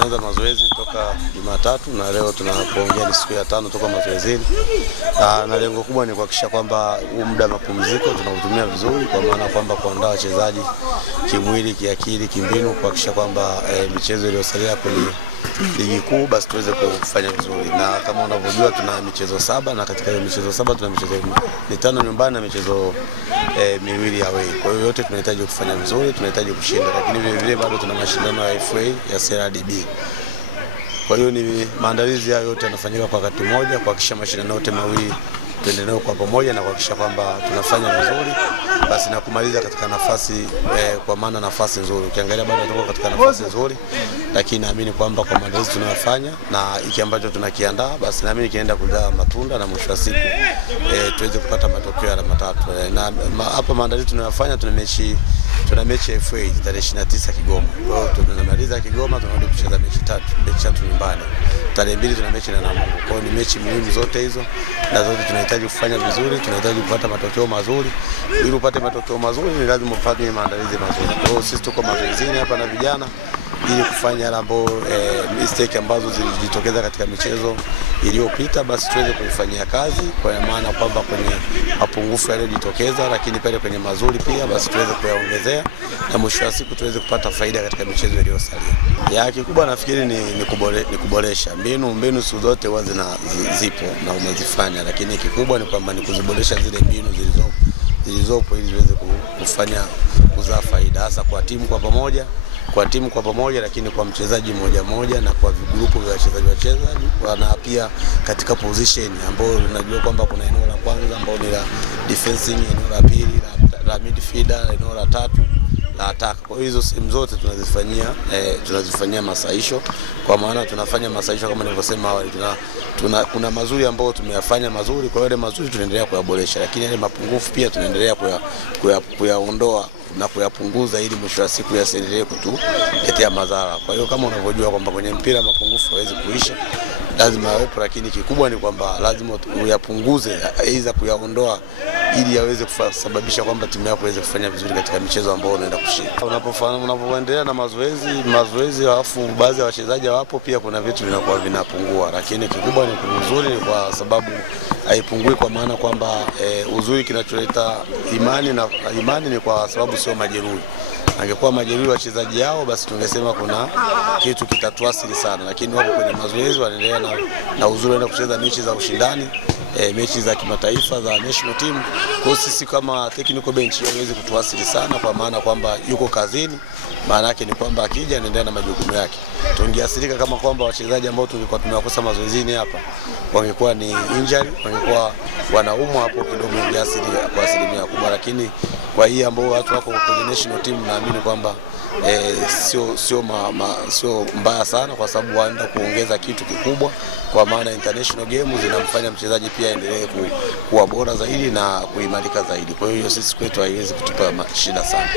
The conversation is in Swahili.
tumeanza mazoezi toka Jumatatu na leo tunapoongea ni siku ya 5 toka mazoezini. Na lengo kubwa ni kuhakikisha kwamba huu muda wa mapumziko tunautumia vizuri, kwa maana kwamba kuandaa wachezaji kimwili, kiakili, kimbinu, kuhakikisha kwamba michezo iliyosalia kwenye ligi kuu basi tuweze kufanya vizuri. Na kama unavyojua tuna michezo 7 na katika hiyo michezo 7 tuna michezo 5 nyumbani na michezo miwili away. Kwa hiyo yote tunahitaji kufanya vizuri, tunahitaji kushinda, lakini vile vile bado tuna mashindano ya FA ya CRDB. Kwa hiyo ni maandalizi hayo yote yanafanyika kwa wakati mmoja, kuhakikisha mashindano yote mawili tuendelee kwa pamoja na kuhakikisha kwamba tunafanya vizuri basi na kumaliza katika nafasi kwa maana nafasi nzuri. Ukiangalia bado tuko katika nafasi nzuri, lakini naamini kwamba kwa maandalizi tunayofanya na hiki ambacho tunakiandaa basi naamini kienda kuzaa matunda na mwisho wa siku tuweze kupata matokeo ya alama 3. Na hapa maandalizi tunayofanya tuna mechi ya FA tarehe 29 Kigoma. Kwa hiyo tunamaliza Kigoma, tunarudi kucheza mechi 3 nyumbani. Tarehe 2 tuna mechi na Namungo. Kwa hiyo ni mechi muhimu zote hizo na zote tunahitaji kufanya vizuri, tunahitaji kupata matokeo mazuri. Ili upate matokeo mazuri ni lazima ufanye maandalizi mazuri. Kwa hiyo sisi tuko mazoezini hapa na vijana ili kufanya yale ambayo mistake ambazo zilijitokeza katika michezo iliyopita basi tuweze kuifanyia kazi, kwa maana kwamba kwenye mapungufu yaliyojitokeza lakini pale kwenye mazuri pia basi tuweze kuyaongezea na mwisho wa siku tuweze kupata faida katika michezo iliyosalia. Ya kikubwa nafikiri ni kuboresha mbinu zote wazi na zipo na umezifanya, lakini kikubwa ni kwamba ni kuziboresha zile mbinu zilizopo ili ziweze kufanya kuzaa faida hasa kwa timu kwa pamoja, lakini kwa mchezaji mmoja na kwa vigrupu vya wachezaji na pia katika position ambayo unajua kwamba kuna eneo la kwanza ambao ni la defensing, eneo la pili la midfielder, eneo la 3 la attack. Kwa hiyo hizo sehemu zote tunazifanyia masahisho, kwa maana tunafanya masahisho kama nilivyosema awali. Kuna mazuri ambayo tumeyafanya mazuri, kwa hiyo yale mazuri tunaendelea kuyaboresha, lakini yale mapungufu pia tunaendelea kuyaondoa na kuyapunguza ili mwisho wa siku yasiendelee kutuletea madhara. Kwa hiyo kama unavyojua kwamba kwenye mpira mapungufu hawezi kuisha, lazima yawepo, lakini kikubwa ni kwamba lazima uyapunguze, aidha kuyaondoa ili yaweze kusababisha kwamba timu yako iweze kufanya vizuri katika michezo ambayo unaenda kushinda. Unapoendelea na mazoezi alafu baadhi ya wachezaji wapo pia kuna vitu vinakuwa vinapungua, lakini kikubwa ni kuzuri ni kwa sababu haipungui, kwa maana kwamba uzuri kinacholeta imani ni kwa sababu sio majeruhi. Angekuwa majeruhi wachezaji hao basi tungesema kuna kitu kitatuasili sana, lakini wako kwenye mazoezi wanaendelea na uzuri wanaenda kucheza mechi za ushindani, mechi za kimataifa za national team. Kwa sisi kama technical bench haiwezi kutuasili sana, kwa maana kwamba yuko kazini, maana yake ni kwamba akija anaendelea na majukumu yake. Tungeathirika kama kwamba wachezaji ambao tulikuwa tumewakosa mazoezini hapa wangekuwa ni injury, wangekuwa wanaumwa, hapo kidogo ingeathiri kwa asilimia kubwa, lakini kwa hii ambao watu wako kwenye national team naamini kwamba sio mbaya sana, kwa sababu waenda kuongeza kitu kikubwa, kwa maana international games zinamfanya mchezaji pia endelee kuwa bora zaidi na kuimarika zaidi. Kwa hiyo sisi kwetu haiwezi kutupa shida sana.